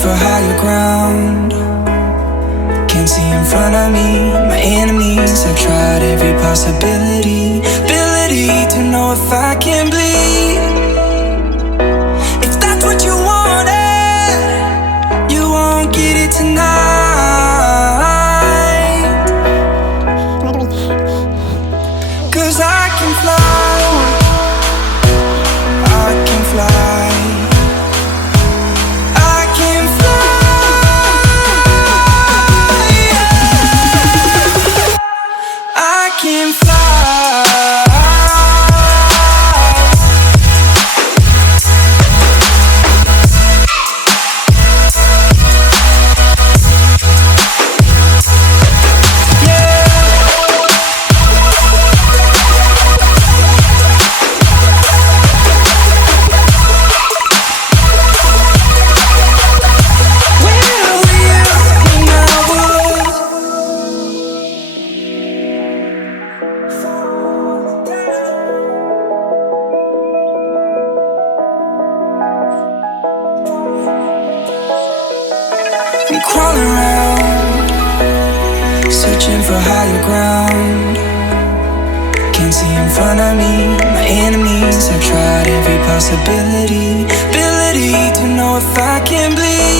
for higher ground. Can't see in front of me, my enemies. I've tried every possibility, ability to know if I can bleed. If that's what you wanted, you won't get it tonight. 'Cause I can fly, I can fly. I'm crawling around, searching for higher ground. Can't see in front of me, my enemies. I've tried every possibility, ability to know if I can bleed.